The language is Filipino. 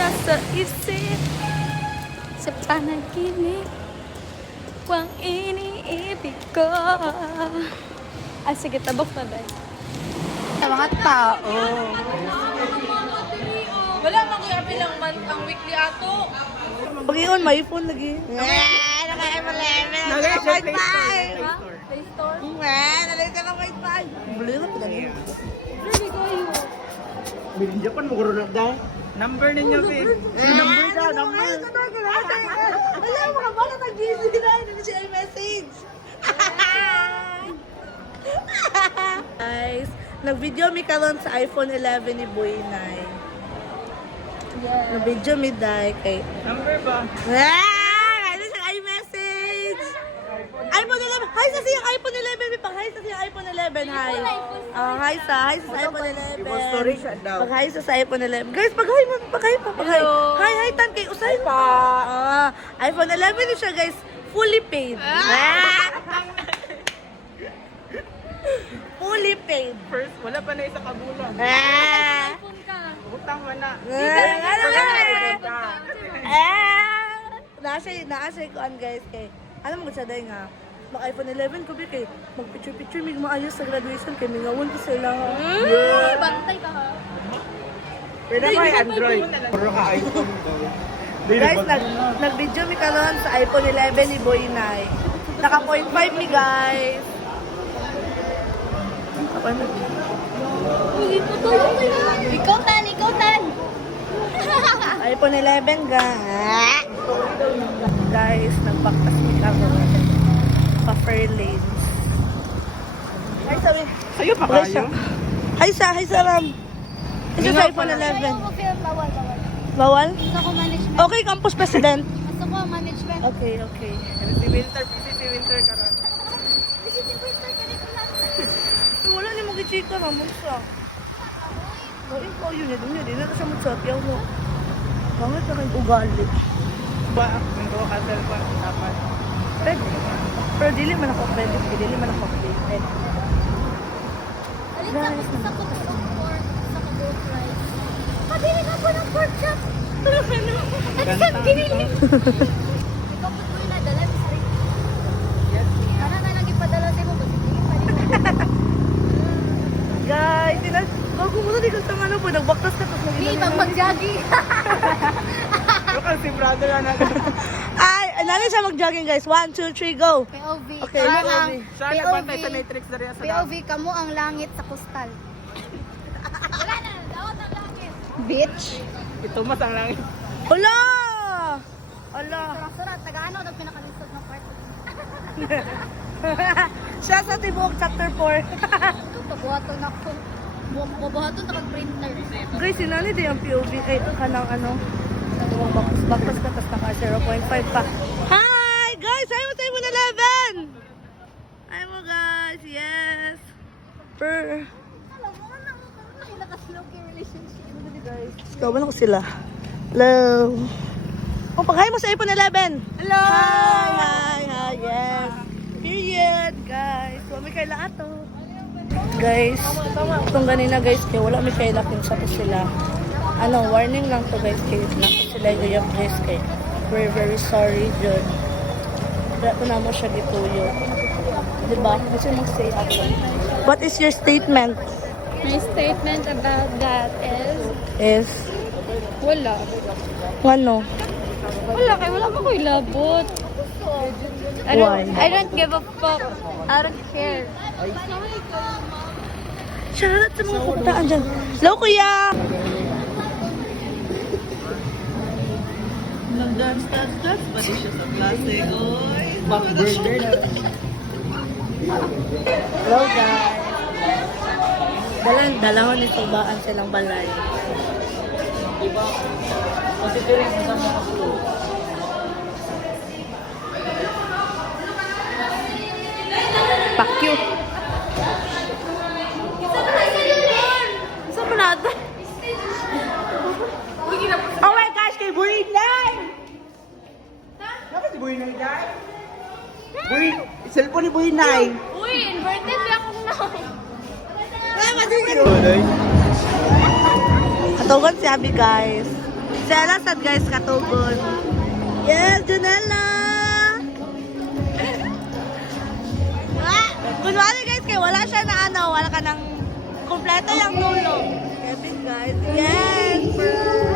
nasa isip sa panaginip kung iniibig ko. Ah, sige, tabok na dahil. Sa mga tao. Wala mang happy lang man ang weekly ato. Pag-iyon, may phone lagi. Naka-M11. Naka-Wi-Fi. Play Store? Nalita ng Wi-Fi. Buli ko pa ganun. Really go you. Bilin Japan mo guro na dahil. Number ninyo, Pig. Number daw, number. Alam mo ka ba na nag-busy na? Hindi siya i-message. Guys, nag-video mi karon sa iPhone 11 ni Boy Nay. Yeah. Nag-video mi dai kay Number ba? ano siya i-message? iPhone 11. Hi sa siyang iPhone 11. May pang-hi sa siyang iPhone 11. Hi. Hi sa iPhone 11. Full story siya daw. Pag-hi sa iPhone 11. Guys, pag-hi mo. Pag-hi pa. Pag-hi. Hi, tan kay Usay pa. iPhone 11 ni siya, guys. Fully paid. Fully paid. First, wala pa na isa kabulan. iPhone ka. Utang mo na. Naasay ko an guys kay alam mo sa day nga mag iPhone 11 ko kay mag picture mig maayos sa graduation kay mingawon ko sila. Bantay ka ha. Pwede ba yung Android? Puro ka iPhone daw. Guys, nag-video mi karon sa iPhone 11 ni Boy Nay. Naka 0.5 mi guys. Apa na? Hindi po tulong ko yan. Ikaw tan, ikaw tan. iPhone 11 guys, nagbaktas mi karon sa Fairlanes. Hi sabi. Sa'yo pa kayo? Hi sa Ram. Kasi sa iPhone 11. Ayaw mo film, bawal. Bawal? Gusto ko management. Okay, campus president. Gusto ko management. Okay. Si Winter, si Winter karon. Wala ni mo gichika ramon sa. Ay, ko yun din na sa mutsa tiyaw mo. Bakit ka kayong ugali? Ba, nang gawa ka cellphone, dapat. Pwede. Pero dili man ako pwede. Dili man ako pwede. Alin sa gusto ko pork, sa ko goat rice. Pabili ka po ng pork chop. Tulungan mo. At saan ginili? Ikaw po na dala sa sarili. Para na lang ipadala sa mo. Guys, bago mo na di ka sa ano po. Nagbaktas ka tapos Hindi, mag-jogging. Lokal si brother na. Ay, nani siya mag-jogging guys. 1, 2, 3, go. POV. Okay, Kamo POV. ang Siya nagbantay sa Matrix na rin sa POV, kamo ang langit sa kustal. Wala na, daot ang langit. Bitch. Ito mas ang langit. Hala! Hala. Surat, taga-ano, nagpinakalisod ng part. Siya sa Tibok, chapter 4. Pabuhaton ako. Pabuhaton na pag-printer. Guys, sinali din ang POV kay kanang ano. Baktas ka, tapos naka 0.5 pa. Hi! Guys! Hi mo sa iPhone 11! Hi mo guys! Yes! Per... Alam mo, naka-slow relationship. Guys, kawan ako sila. Hello! Oh, pag-hi mo sa iPhone 11! Hello! Hi! Yes! Period! Guys! Wala may kaila ato. Guys, itong ganina guys, kaya wala may kaila kung sa sila. Ano, warning lang to guys, kaya natin sila yung guys, kaya we're very sorry, John. Kaya ko na mo siya gituyo. Diba? Kasi mag-say ako. What is your statement? My statement about that Is, wala. ano? Wala, kaya wala pa ko ilabot. Why? I don't give a fuck. I don't care. Shoutout sa mga pupuntaan dyan. Hello, kuya! Nag-dance, pati siya sa klase, oy. Back-burger na. Hello, guys! Dalahon ni Subaan silang balay. Diba? Considering sa mga school. Pakyo! Saan mo natin? Oh my gosh, kay Burin Nay! Bakit si Boy Nay dahil? Boy, cellphone ni Boy Nay. Uy, inverted na akong na. Katugan si Abby, guys. Sela sad guys katugon. Yes, Junella. Kunwari guys, kay wala siya na ano, wala ka ng kumpleto yung tulog. Kevin guys, yes!